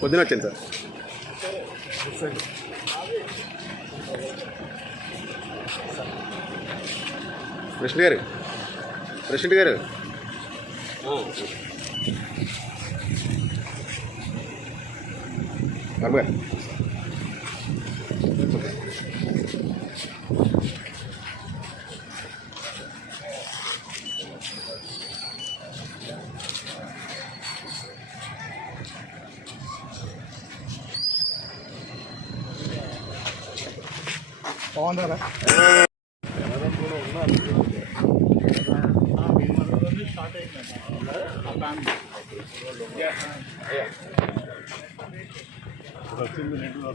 పొద్దున వచ్చింది sir. President గారు బాబు గారు బాగుందా స్టార్ట్ వచ్చింది నెట్లో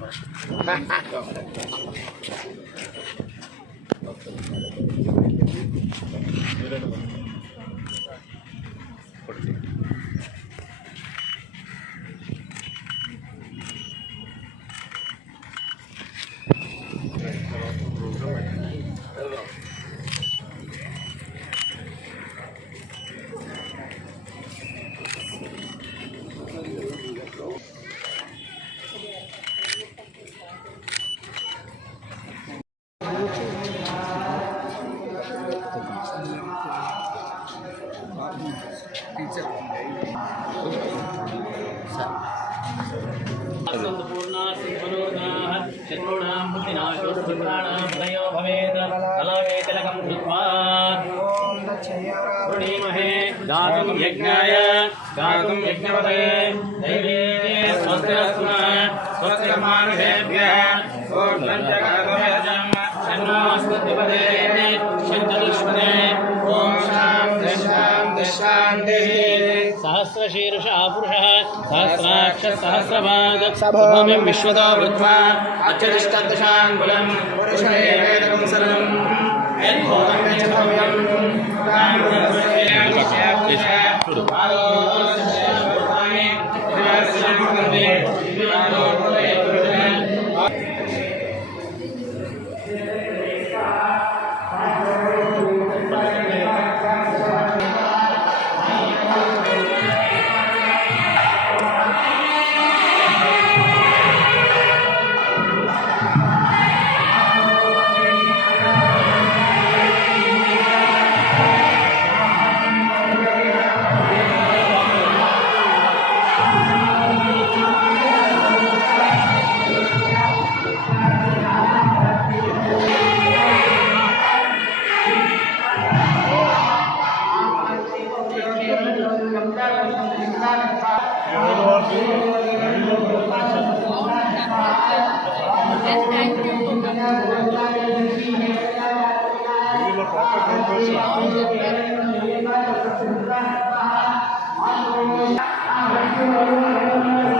यज्ञाय गातुं यज्ञपतये दैवीये स्वस्तिरस्तुना स्वस्तिरमानुषेभ्यः ॐ शन्नोऽस्तुतिपदे शञ्चतुष्पदे ॐ शान्तिः शान्तिः सहस्रशीर्षः पुरुषः सहस्राक्षः सहस्रपाद सभोमिं विश्वतो वृत्वा अच्युतिष्ठदशाङ्गुलं पुरुषमेवेदं सर्वं यद्भूतं यच्च भव्यं Thank you.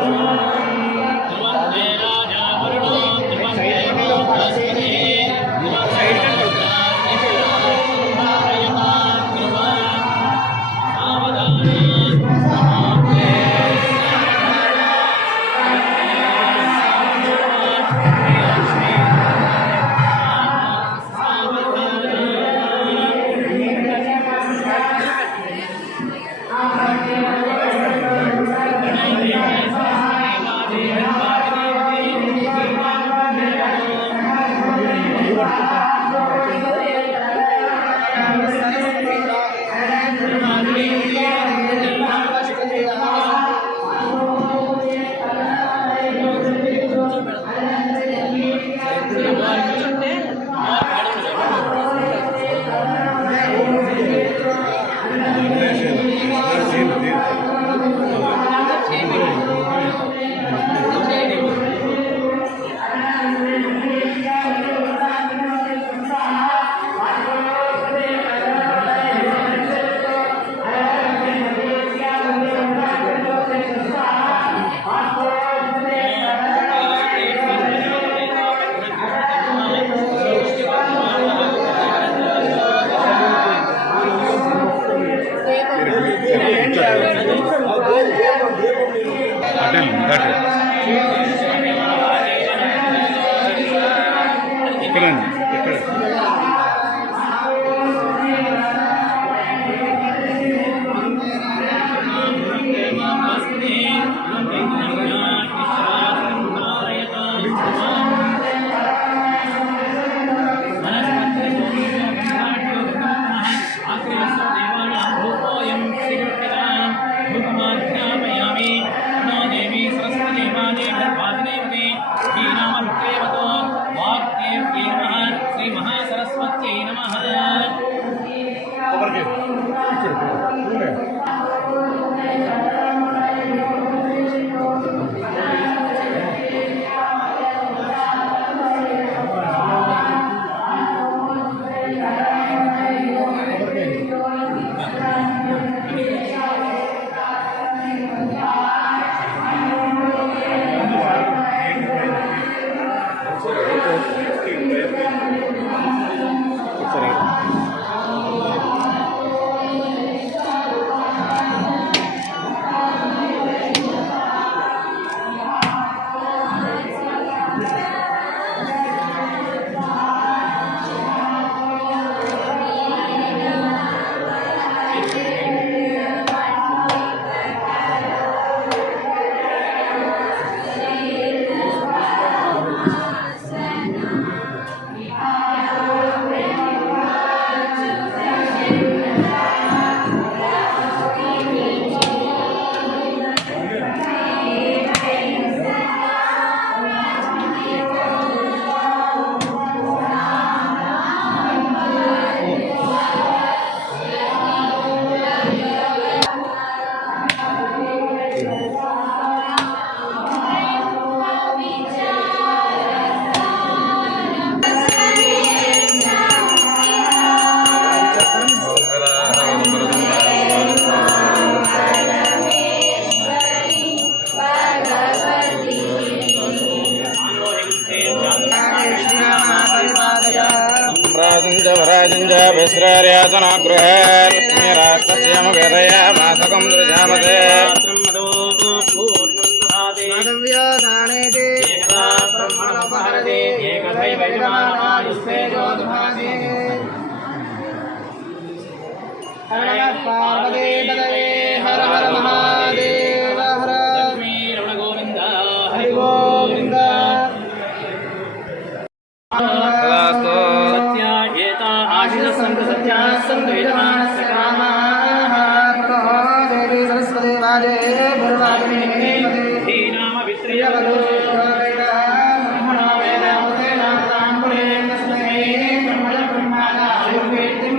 राजञ्जभिस्रर्यातनगृहेर्निरास्तस्यमुखेदया मासकं दृजामते एकदा ब्रह्मणोपहरति एकदैव यजमानमायुस्ते ज्योतिभाति हर नमः पार्वती तदये हर हर महादेव हर लक्ष्मी रमण गोविन्द हरि गोविन्द सत्यायेता आशिषः सन्तु सत्याः सन्तु यजमानस्य कामाः देवी सरस्वती वाजे भुर्वादिनी धीनाम वित्रियवधू ब्रह्मणो वेदामते नामताम्बुले तस्मै ब्रह्मण ब्रह्माणा आयुर्वेदिं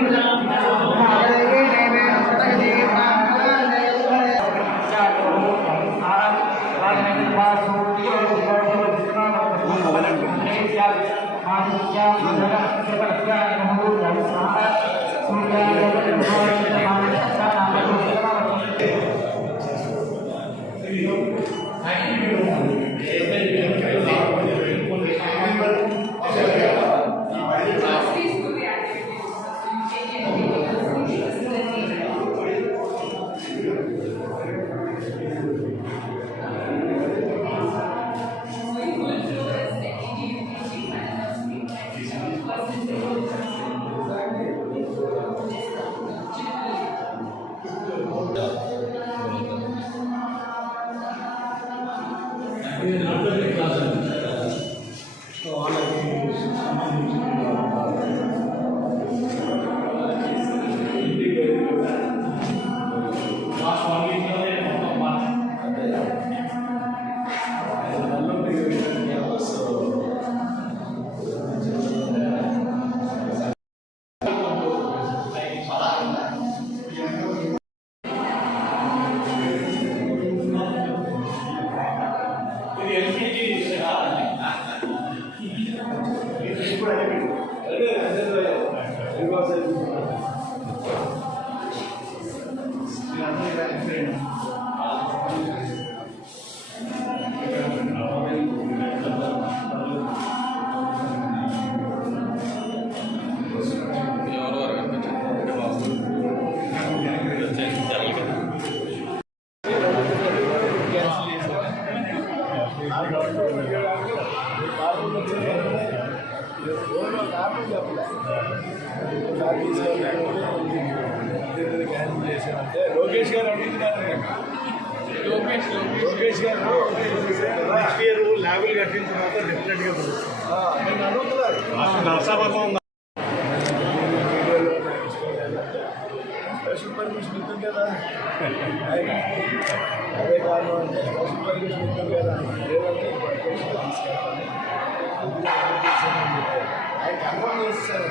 లోకేష్ గారు నెక్స్ట్ ఇయర్ ల్యాబులు కట్టిన తర్వాత డెఫినెట్గా నర్సాబాద్ స్పెషల్ పర్మిషన్ ఇస్తుంది కదా అదే కారణం అంటే స్పెషల్ పర్మిషన్ ఇస్తుంది కదా లేదంటే ఆయన కన్ఫర్మ్ చేస్తారు.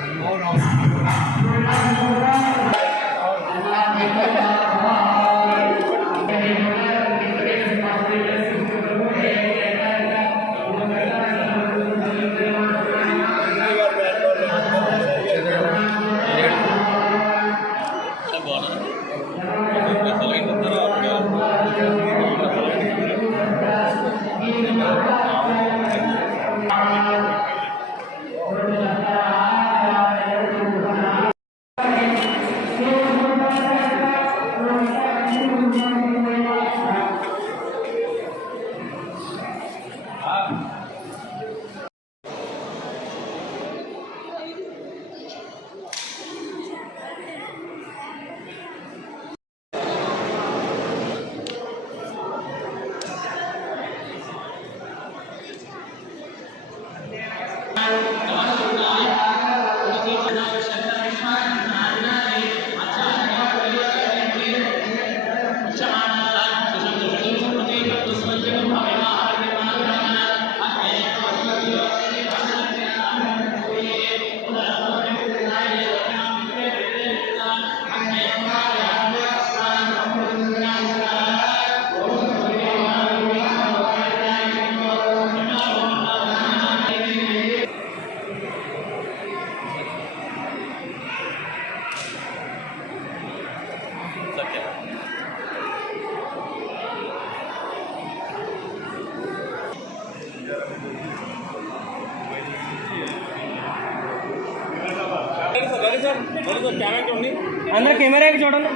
అందరూ కెమెరాకి చూడండి,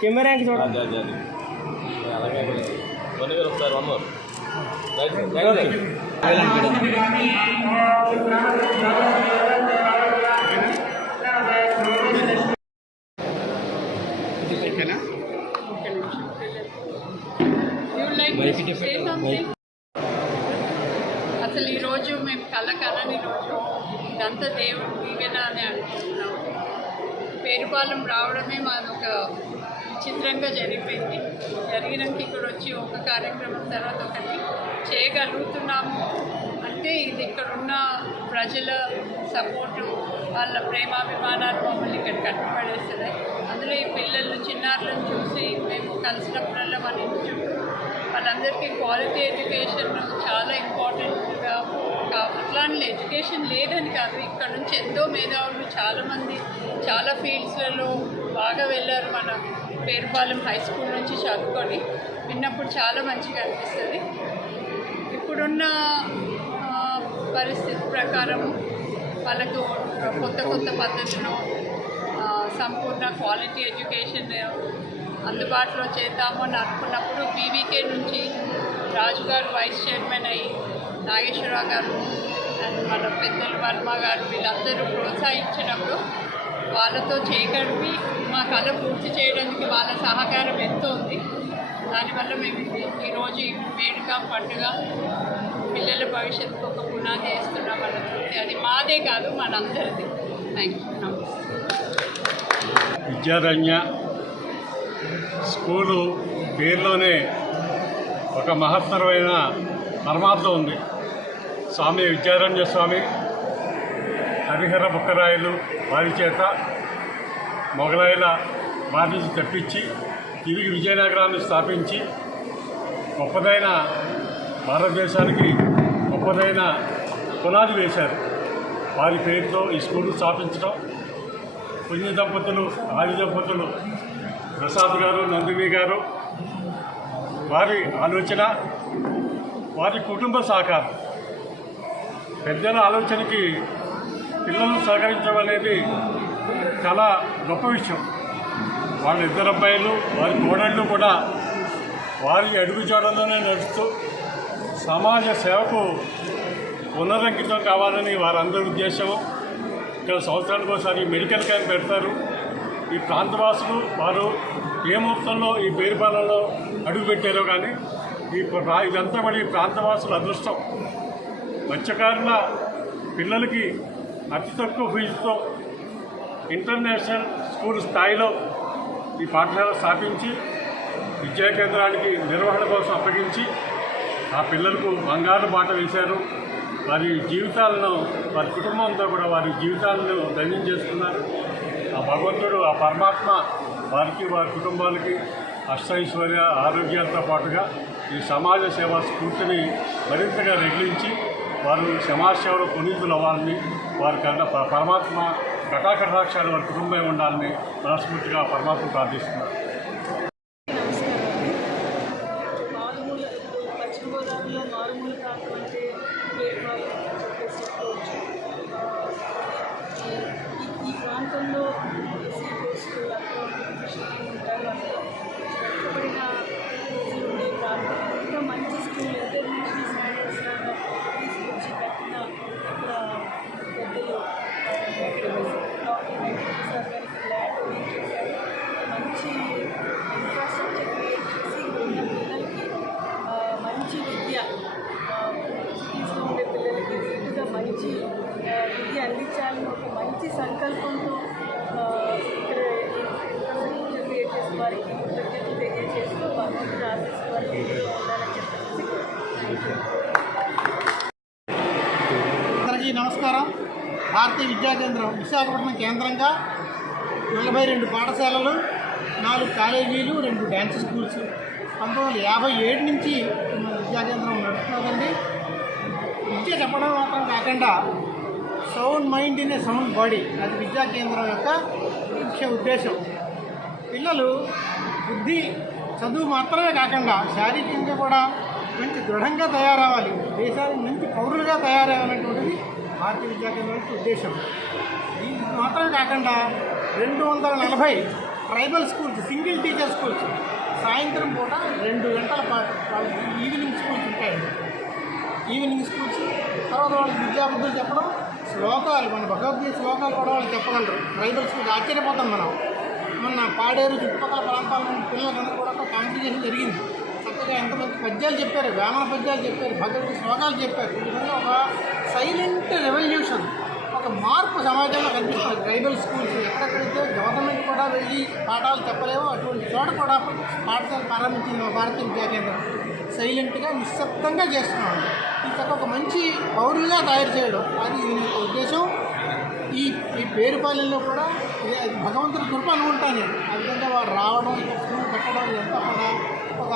కెమెరాకి చూడండి. అసలు ఈరోజు మేము కళ్ళని రోజు ఇదంతా దేవుడు దీవెన అని అనుకుంటున్నాము. పేరుపాలెం రావడమే మాదొక విచిత్రంగా జరిగిపోయింది. జరిగినాక ఇక్కడ వచ్చి ఒక కార్యక్రమం తర్వాత ఒకటి చేయగలుగుతున్నాము అంటే ఇది ఇక్కడున్న ప్రజల సపోర్టు, వాళ్ళ ప్రేమాభిమానాలు మమ్మల్ని ఇక్కడ కట్టుబడేస్తుంది. అందులో ఈ పిల్లలు చిన్నారులను చూసి మేము కలిసినప్పుడల్లా మన ఇంటి వాళ్ళందరికీ క్వాలిటీ ఎడ్యుకేషన్ చాలా ఇంపార్టెంట్గా అట్లానే ఎడ్యుకేషన్ లేదని కాదు, ఇక్కడ నుంచి ఎంతో మేధావులు చాలామంది చాలా ఫీల్డ్స్లలో బాగా వెళ్ళారు. మన పేరుపాలెం హై స్కూల్ నుంచి చదువుకొని విన్నప్పుడు చాలా మంచిగా అనిపిస్తుంది. ఇప్పుడున్న పరిస్థితి ప్రకారం వాళ్ళకు కొత్త కొత్త పద్ధతులు సంపూర్ణ క్వాలిటీ ఎడ్యుకేషన్ అందుబాటులో చేద్దాము అని అనుకున్నప్పుడు బీవీకే నుంచి రాజు గారు వైస్ చైర్మన్ అయ్యి నాగేశ్వరరావు గారు అండ్ మన పెద్దలు వర్మ గారు వీళ్ళందరూ ప్రోత్సహించినప్పుడు వాళ్ళతో చేయగలిపి మా కళ పూర్తి చేయడానికి వాళ్ళ సహకారం ఎంతో ఉంది. దానివల్ల మేము ఈరోజు ఈ వేడుక పండుగ పిల్లల భవిష్యత్తుకు ఒక పునాది వేస్తున్నాం వాళ్ళకి. అది మాదే కాదు మనందరిది. Thank you. నమస్తే. విద్యారణ్య స్కూలు పేరులోనే ఒక మహత్తరమైన పరమార్థం ఉంది. స్వామి విద్యారణ్య స్వామి హరిహర బుక్కరాయలు వారి చేత మొగలాయిల వారి నుంచి తెప్పించి తిరిగి విజయనగరాన్ని స్థాపించి గొప్పదైన భారతదేశానికి గొప్పదైన పునాది వేశారు. వారి పేరుతో ఈ స్కూలు స్థాపించడం పుణ్య దంపతులు, ఆది దంపతులు ప్రసాద్ గారు, నందిని గారు, వారి ఆలోచన, వారి కుటుంబ సహకారం. పెద్దల ఆలోచనకి పిల్లలు సహకరించడం అనేది చాలా గొప్ప విషయం. వాళ్ళ ఇద్దరు అబ్బాయిలు, వారి కోడళ్ళు కూడా వారి అడుగుజాడల్లోనే నడుస్తూ సమాజ సేవకు పునరంకితం కావాలని వారందరి ఉద్దేశం. ఇక్కడ సంవత్సరానికి ఒకసారి మెడికల్ క్యాంప్ పెడతారు. ఈ ప్రాంతవాసులు వారు ఏ మొత్తంలో ఈ పేరుపాలెంలో అడుగుపెట్టారో కానీ ఇదంతా కూడా ఈ ప్రాంతవాసుల అదృష్టం. మత్స్యకారుల పిల్లలకి అతి తక్కువ ఫీజుతో ఇంటర్నేషనల్ స్కూల్ స్థాయిలో ఈ పాఠశాల స్థాపించి విద్యా కేంద్రానికి నిర్వహణ కోసం అప్పగించి ఆ పిల్లలకు బంగారు బాట వేశారు. వారి జీవితాలను, వారి కుటుంబంతో కూడా వారి జీవితాలను ధన్యం చేసుకున్నారు. ఆ భగవంతుడు, ఆ పరమాత్మ వారికి, వారి కుటుంబాలకి అష్టైశ్వర్య ఆరోగ్యాలతో పాటుగా ఈ సమాజ సేవా స్ఫూర్తిని మరింతగా రెగ్లించి వారు సమాజ సేవలో పునీతులు అవ్వాలని, వారి కన్నా పరమాత్మ కటాకటాక్షాలు వారి కుటుంబం ఉండాలని మనస్ఫూర్తిగా పరమాత్మ ప్రార్థిస్తున్నారు. పశ్చిమ గోదావరిలో మారుమూల ప్రాంతం అంటే పేరుపాలెం చెప్పుకోవచ్చు. ఈ ప్రాంతంలో ఉంటారు. వెనుకబడిన రోజులు ఉండే ప్రాంతం ఇంకా మంచి స్కూల్ ఇంటర్నేషనల్ స్టాండర్డ్స్ తీసుకొచ్చి కట్టిన ఇక్కడ పెద్దలు డాక్టర్ వెంకటేశ్వర గారికి ల్యాండ్ చేశారు. మంచి ఇన్ఫ్రాస్ట్రక్చర్ క్రియేట్ చేసి ఉన్న పిల్లలకి మంచి విద్య, సిటీస్లో ఉండే పిల్లలకి ఫిట్గా మంచి విద్య అందించాలని ఒక మంచి సంకల్పంతో ఇక్కడ ఇన్ఫ్రాస్ట్రక్చర్ క్రియేట్ చేసి వారికి కృతజ్ఞతలు తెలియజేస్తూ భగవంతుడు ఆశిస్తూ వారికి ఉండాలని చెప్పేసి. అందరికీ నమస్కారం. భారతీయ విద్యా కేంద్రం విశాఖపట్నం కేంద్రంగా 42 పాఠశాలలు, 4 కాలేజీలు, 2 డ్యాన్స్ స్కూల్స్ 1957 నుంచి విద్యా కేంద్రం నడుస్తున్నదండి. విద్య చెప్పడం మాత్రం కాకుండా sound mind in a sound body, అది విద్యా కేంద్రం యొక్క ముఖ్య ఉద్దేశం. పిల్లలు బుద్ధి, చదువు మాత్రమే కాకుండా శారీరకంగా కూడా మంచి దృఢంగా తయారవ్వాలి, దేశానికి మంచి పౌరులుగా తయారవ్వాలనేటువంటిది భారతీయ విద్యా కేంద్రం యొక్క ఉద్దేశం. మాత్రమే కాకుండా 240 tribal schools, single teacher schools, సాయంత్రం పూట 2 గంటల పాటు వాళ్ళకి ఈవినింగ్ స్కూల్స్ ఉంటాయండి. ఈవినింగ్ స్కూల్స్ తర్వాత వాళ్ళకి విద్యాబుద్ధులు చెప్పడం, శ్లోకాలు, మన భగవద్గీత శ్లోకాలు కూడా వాళ్ళు చెప్పగలరు. ట్రైబల్ స్కూల్స్ ఆశ్చర్యపోతాం మనం. మొన్న పాడేరు చుట్టుపక్కల ప్రాంతాల నుండి పిల్లలందరూ కూడా ఒక కాంపిటీషన్ జరిగింది. చక్కగా ఎంతమంది పద్యాలు చెప్పారు, వేమన పద్యాలు చెప్పారు, భగవద్గీత శ్లోకాలు చెప్పారు. ఈ విధంగా ఒక సైలెంట్ రెవల్యూషన్, ఒక మార్పు సమాజంలో కనిపిస్తుంది. ట్రైబల్ స్కూల్స్ ఎక్కడెక్కడైతే గవర్నమెంట్ కూడా వెళ్ళి పాఠాలు చెప్పలేవో అటువంటి చోట కూడా పాఠశాల ప్రారంభించింది భారతీయ విద్యా కేంద్రం. సైలెంట్గా నిశ్శబ్దంగా చేస్తున్నాం. ఈ చక్క ఒక మంచి పౌరులుగా తయారు చేయడం అది దీని యొక్క ఉద్దేశం. ఈ పేరుపాలెంలో కూడా అది భగవంతుడి కృప అనుకుంటాను. ఆ విధంగా వాడు రావడం, స్కూల్ కట్టడం ఇదంతా కూడా ఒక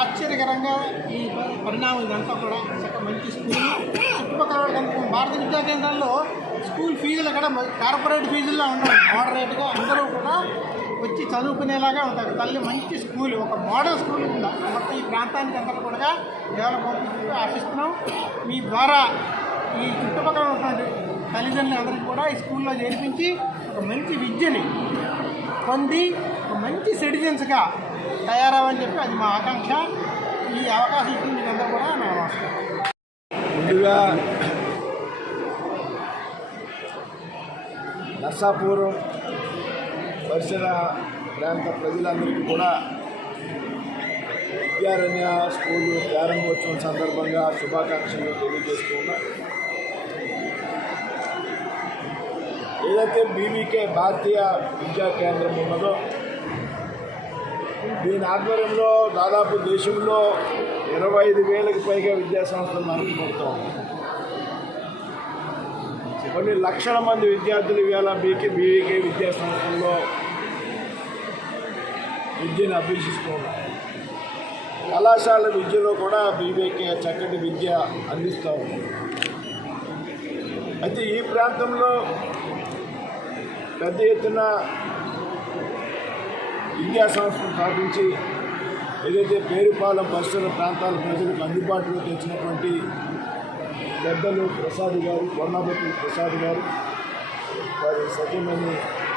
ఆశ్చర్యకరంగా ఈ పరిణామం. ఇదంతా కూడా చక్క మంచి స్కూల్. చుట్టుపక్కల వాళ్ళకి భారత విద్యా కేంద్రాల్లో స్కూల్ ఫీజులు కూడా కార్పొరేట్ ఫీజుల్లో ఉండవు, మోడరేట్గా అందరూ కూడా వచ్చి చదువుకునేలాగా ఉంటారు. తల్లి మంచి స్కూల్, ఒక మోడల్ స్కూల్ ఉందా మొత్తం ఈ ప్రాంతానికి అంతా కూడా డెవలప్ అవుతుందని ఆశిస్తున్నాం. మీ ద్వారా ఈ చుట్టుపక్కల ఉన్నటువంటి తల్లిదండ్రులు అందరికీ కూడా ఈ స్కూల్లో చేర్పించి ఒక మంచి విద్యని పొంది ఒక మంచి సిటిజన్స్గా తయారవని చెప్పి అది మా ఆకాంక్ష. ఈ అవకాశం ఇచ్చింది మీకందరూ కూడా నా నమస్కారం. ముందుగా నర్సాపురం పరిసర ప్రాంత ప్రజలందరికీ కూడా విద్యారణ్య స్కూలు ప్రారంభోత్సవం సందర్భంగా శుభాకాంక్షలు తెలియజేస్తూ ఉన్నా. ఏదైతే బీవీకే భారతీయ విద్యా కేంద్రం ఉన్నదో దీని ఆధ్వర్యంలో దాదాపు దేశంలో 25,000కి పైగా విద్యా సంస్థలు నడుపుకుంటూ ఉన్నాయి. కొన్ని లక్షల మంది విద్యార్థులు ఇవాళ బీవీకే విద్యా సంస్థల్లో విద్యను అభ్యసిస్తూ ఉన్నారు. కళాశాల విద్యలో కూడా బీవీకే చక్కటి విద్య అందిస్తూ ఉంది. అయితే ఈ ప్రాంతంలో పెద్ద ఎత్తున విద్యా సంస్థను స్థాపించి ఏదైతే పేరుపాలెం పరిసర ప్రాంతాల ప్రజలకు అందుబాటులో తెచ్చినటువంటి పెద్దలు ప్రసాద్ గారు, కొన్నాపతి ప్రసాద్ గారు, వారి సత్యమణి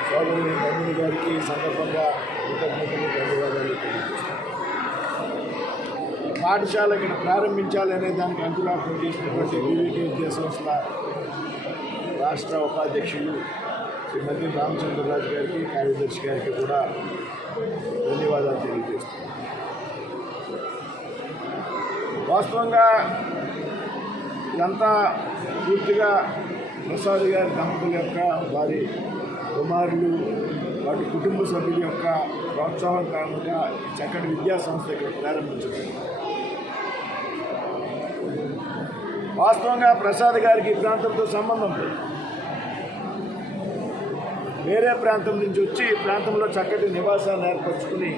సోదరుని నందిని గారికి ఈ సందర్భంగా కృతజ్ఞతలు ధన్యవాదాలు తెలియజేస్తారు. పాఠశాల ఇక్కడ ప్రారంభించాలనే దానికి అంకురార్పణ చేసినటువంటి బీవీకే విద్యా సంస్థల రాష్ట్ర ఉపాధ్యక్షులు శ్రీమతి రామచంద్రరాజు గారికి, కార్యదర్శి గారికి కూడా ధన్యవాదాలు తెలియజేస్తున్నాను. వాస్తవంగా ఇదంతా పూర్తిగా ప్రసాద్ గారి దంపతుల యొక్క, వారి కుమారులు, వాటి కుటుంబ సభ్యుల యొక్క ప్రోత్సాహం కారణంగా చక్కటి విద్యా సంస్థ ఇక్కడ ప్రారంభించడం. వాస్తవంగా ప్రసాద్ గారికి ఈ ప్రాంతంతో సంబంధం లేదు. వేరే ప్రాంతం నుంచి వచ్చి ఈ ప్రాంతంలో చక్కటి నివాసాన్ని ఏర్పరచుకుని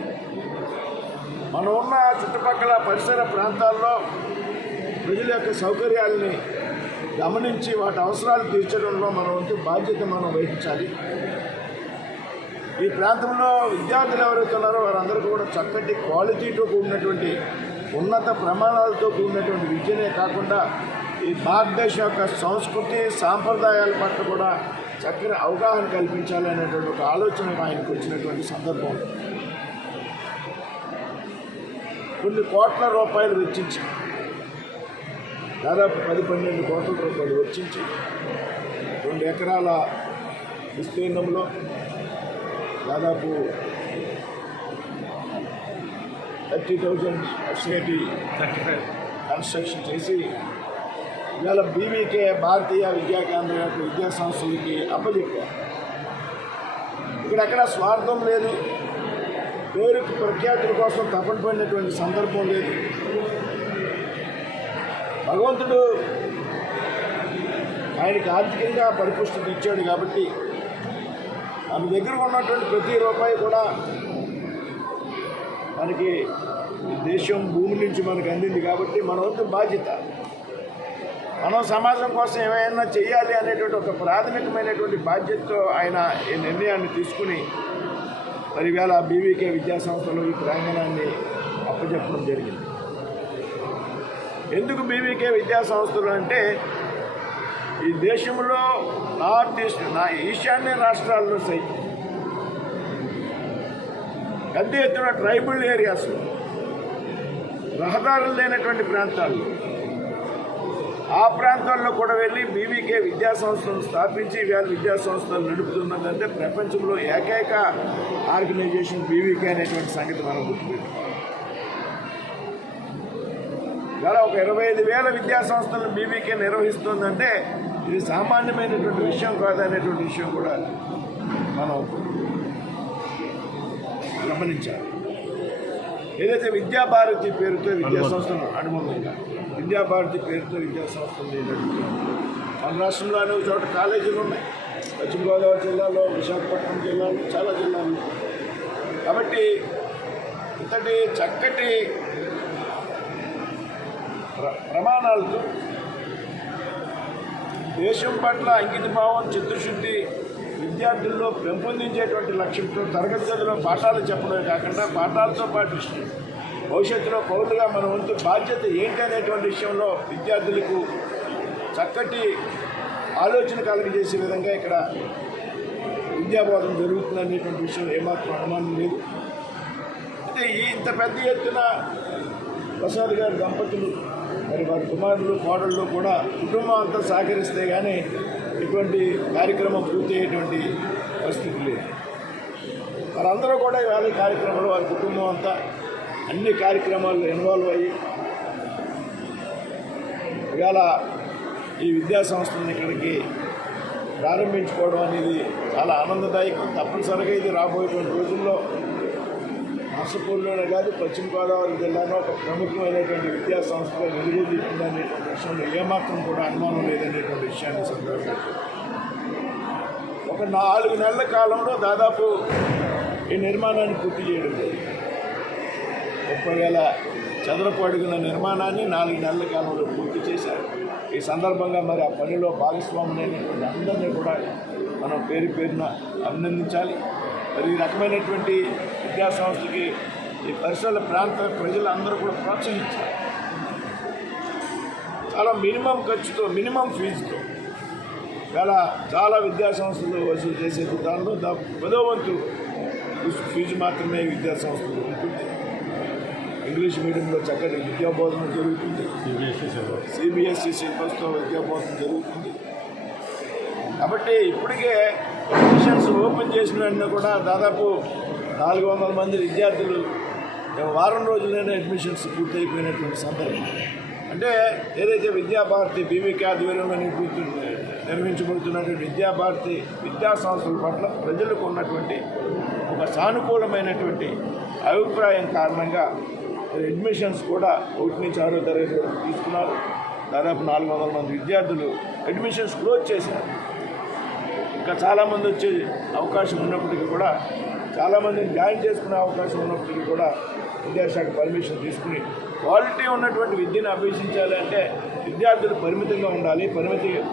మనం ఉన్న చుట్టుపక్కల పరిసర ప్రాంతాల్లో ప్రజల యొక్క సౌకర్యాలని గమనించి వాటి అవసరాలు తీర్చడంలో మన వంతు బాధ్యత మనం వహించాలి. ఈ ప్రాంతంలో విద్యార్థులు ఎవరైతే ఉన్నారో వారందరికీ కూడా చక్కటి క్వాలిటీతో కూడినటువంటి ఉన్నత ప్రమాణాలతో కూడినటువంటి విద్యనే కాకుండా ఈ భారతదేశం యొక్క సంస్కృతి సాంప్రదాయాల పట్ల కూడా చక్కని అవగాహన కల్పించాలి అనేటువంటి ఒక ఆలోచన ఆయనకు వచ్చినటువంటి సందర్భం. కొన్ని కోట్ల రూపాయలు వెచ్చించి, దాదాపు 10-12 కోట్ల రూపాయలు వెచ్చించి 2 ఎకరాల విస్తీర్ణంలో దాదాపు 30,000 ఫెసిలిటీ కన్స్ట్రక్షన్ చేసి ఇవాళ బీవీకే భారతీయ విద్యా కేంద్రం యొక్క విద్యా సంస్థలకి అప్పచెప్పారు. ఇక్కడెక్కడ స్వార్థం లేదు, పేరుకు ప్రఖ్యాతుల కోసం తపన పడినటువంటి సందర్భం లేదు. భగవంతుడు ఆయనకి ఆర్థికంగా పరిపుష్టిని ఇచ్చాడు కాబట్టి మన దగ్గర ఉన్నటువంటి ప్రతి రూపాయి కూడా మనకి దేశం భూమి నుంచి మనకు అందింది కాబట్టి మన వంతు బాధ్యత. మనం సమాజం కోసం ఏమైనా చేయాలి అనేటువంటి ఒక ప్రాథమికమైనటువంటి బాధ్యతతో ఆయన ఈ నిర్ణయాన్ని తీసుకుని మరి ఇవాళ బీవీకే విద్యా సంస్థలు ఈ ప్రాంగణాన్ని అప్పచెప్పడం జరిగింది. ఎందుకు బీవీకే విద్యా సంస్థలు అంటే ఈ దేశంలో ఈశాన్య రాష్ట్రాల్లో సైతం పెద్ద ఎత్తున ట్రైబల్ ఏరియాస్, రహదారులు లేనటువంటి ప్రాంతాల్లో, ఆ ప్రాంతాల్లో కూడా వెళ్ళి బీవీకే విద్యా సంస్థలను స్థాపించి ఇవాళ విద్యా సంస్థలు నడుపుతున్నదంటే ప్రపంచంలో ఏకైక ఆర్గనైజేషన్ బీవీకే అనేటువంటి సంగతి మనం గుర్తుపెట్టుకోవాలి. ఇలా ఒక 25,000 విద్యా సంస్థలను బీవీకే నిర్వహిస్తుందంటే ఇది సామాన్యమైనటువంటి విషయం కాదనేటువంటి విషయం కూడా మనం గమనించాలి. ఏదైతే విద్యాభారతి పేరుతో విద్యా సంస్థలు అనుబంధంగా విద్యాభారతి పేరుతో విద్యా సంస్థలు లేనటువంటి మన రాష్ట్రంలో అనేక చోట కాలేజీలు ఉన్నాయి. పశ్చిమ గోదావరి జిల్లాలో, విశాఖపట్నం జిల్లాలో, చాలా జిల్లాల్లో. కాబట్టి ఇంతటి చక్కటి ప్రమాణాలతో దేశం పట్ల అంకితభావం, చిత్తశుద్ధి విద్యార్థుల్లో పెంపొందించేటువంటి లక్ష్యంతో తరగతి గదిలో పాఠాలు చెప్పడమే కాకుండా పాఠాలతో పాటు భవిష్యత్తులో పౌరులుగా మన వంతు బాధ్యత ఏంటి అనేటువంటి విషయంలో విద్యార్థులకు చక్కటి ఆలోచన కలిగజేసే విధంగా ఇక్కడ విద్యాబోధన జరుగుతుంది అనేటువంటి విషయం ఏమాత్రం అనుమానం లేదు. అయితే ఇంత పెద్ద ఎత్తున ప్రసాద్ గారి దంపతులు మరి వారి కుమారులు, కోడళ్ళు కూడా కుటుంబం అంతా సహకరిస్తే కానీ ఇటువంటి కార్యక్రమం పూర్తి అయ్యేటువంటి పరిస్థితి లేదు. వారందరూ కూడా ఇవాళ కార్యక్రమంలో వారి కుటుంబం అంతా అన్ని కార్యక్రమాల్లో ఇన్వాల్వ్ అయ్యి ఇవాళ ఈ విద్యా సంస్థలను ఇక్కడికి ప్రారంభించుకోవడం అనేది చాలా ఆనందదాయకం. తప్పనిసరిగా ఇది రాబోయేటువంటి రోజుల్లో నర్సపూర్లోనే కాదు పశ్చిమ గోదావరి జిల్లాలో ఒక ప్రముఖమైనటువంటి విద్యా సంస్థగా వెలుగొందుతుందనేటువంటి విషయంలో ఏమాత్రం కూడా అనుమానం లేదనేటువంటి విషయాన్ని సందర్భంగా ఒక 4 నెలల కాలంలో దాదాపు ఈ నిర్మాణాన్ని పూర్తి చేయడం జరిగింది. 30,000 చదరపు అడుగుల నిర్మాణాన్ని 4 నెలల కాలంలో పూర్తి చేశారు. ఈ సందర్భంగా మరి ఆ పనిలో భాగస్వాములైనటువంటి అందరినీ కూడా మనం పేరు పేరున అభినందించాలి. మరి ఈ రకమైనటువంటి విద్యా సంస్థకి ఈ పరిసర ప్రాంత ప్రజలందరూ కూడా ప్రోత్సహించాలి. చాలా మినిమం ఖర్చుతో, మినిమం ఫీజుతో ఇలా చాలా విద్యా సంస్థలు వసూలు చేసే దానిలో 10వ వంతు ఫీజు మాత్రమే విద్యా సంస్థలు ఉంటుంది. ఇంగ్లీష్ మీడియంలో చక్కటి విద్యాబోధన జరుగుతుంది. సిబిఎస్ఈ సిలబస్తో విద్యాబోధన జరుగుతుంది. కాబట్టి ఇప్పటికే అడ్మిషన్స్ ఓపెన్ చేసిన వెంటనే కూడా దాదాపు 400 మంది విద్యార్థులు వారం రోజుల్లోనే అడ్మిషన్స్ పూర్తయిపోయినటువంటి సందర్భం. అంటే ఏదైతే విద్యాభారతి బీవీకే ఆధ్వర్యంలో నిర్వహించబడుతున్నటువంటి విద్యాభారతి విద్యా సంస్థల పట్ల ప్రజలకు ఉన్నటువంటి ఒక సానుకూలమైనటువంటి అభిప్రాయం కారణంగా అడ్మిషన్స్ కూడా 1 నుంచి 6వ తరగతి వరకు తీసుకున్నారు. దాదాపు 400 మంది విద్యార్థులు అడ్మిషన్స్ క్లోజ్ చేశారు. ఇంకా చాలామంది వచ్చే అవకాశం ఉన్నప్పటికీ కూడా, చాలామందిని జాయిన్ చేసుకునే అవకాశం ఉన్నప్పటికీ కూడా విద్యాశాఖ పర్మిషన్ తీసుకుని క్వాలిటీ ఉన్నటువంటి విద్యను అభ్యసించాలి అంటే విద్యార్థులు పరిమితంగా ఉండాలి.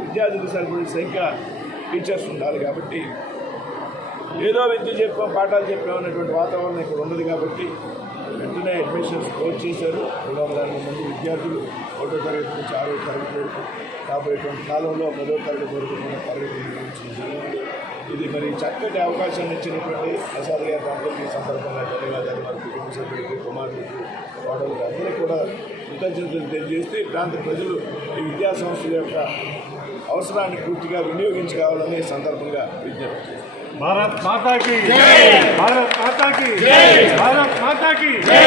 విద్యార్థులకు సరిపడే సంఖ్య టీచర్స్ ఉండాలి. కాబట్టి ఏదో విద్య చెప్పాం, పాఠాలు చెప్పామన్నటువంటి వాతావరణం ఇక్కడ ఉండదు. కాబట్టి వెంటనే అడ్మిషన్స్ క్లోజ్ చేశారు. 250 మంది విద్యార్థులు 1వ తరగతి నుంచి 6వ తరగతి వరకు రాబోయేటువంటి కాలంలో 10వ తరగతి వరకు కూడా తరగతి నిర్వహించింది. ఇది మరి చక్కటి అవకాశాన్ని ఇచ్చినటువంటి ప్రసాద్ గారి దంపతులకి సందర్భంగా ధన్యవాదాలు. వారి కుటుంబ సభ్యులకి, కుమారులకు, కోడలకు అందరికీ కూడా కృతజ్ఞతలు తెలియజేస్తే ప్రాంత ప్రజలు ఈ విద్యా సంస్థల యొక్క అవసరాన్ని పూర్తిగా వినియోగించుకోవాలనే సందర్భంగా విజ్ఞప్తి చేస్తారు. భారత్ మాతాకి జై, భారత్ మాతాకి జై, భారత్ మాతాకి జై.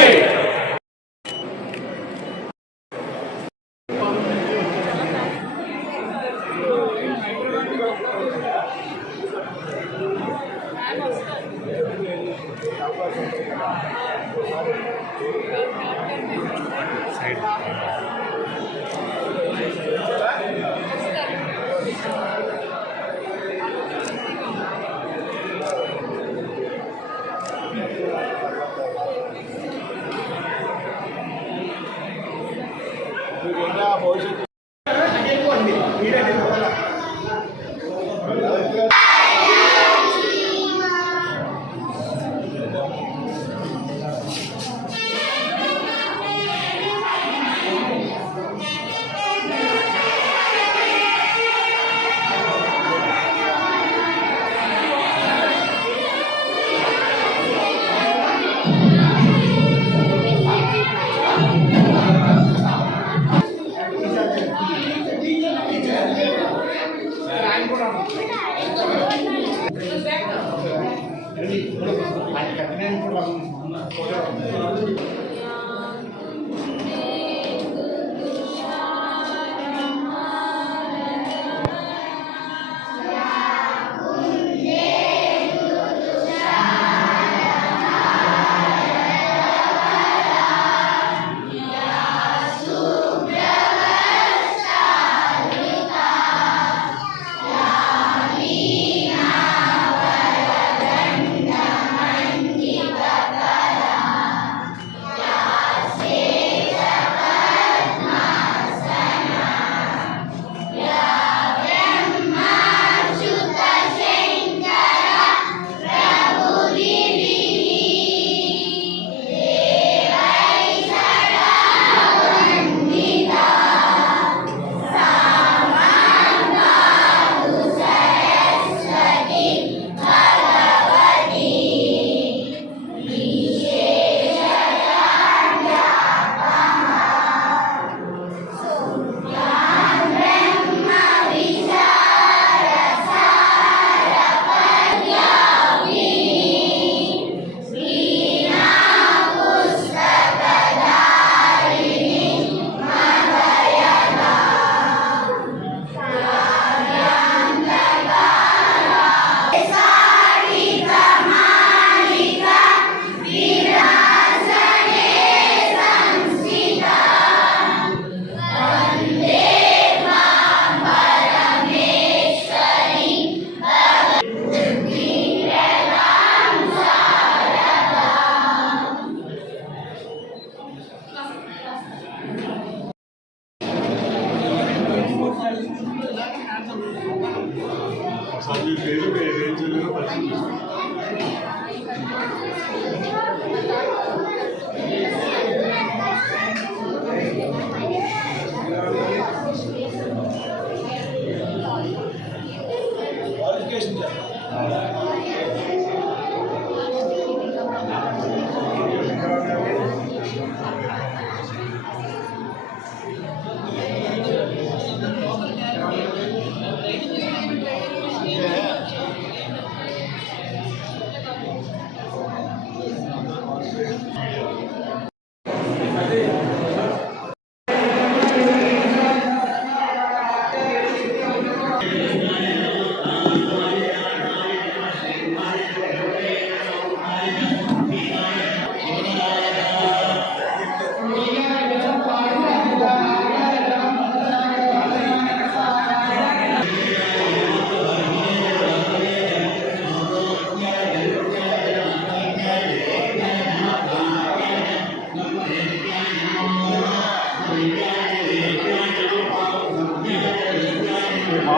భవిష్యత్తు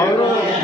ఎవరు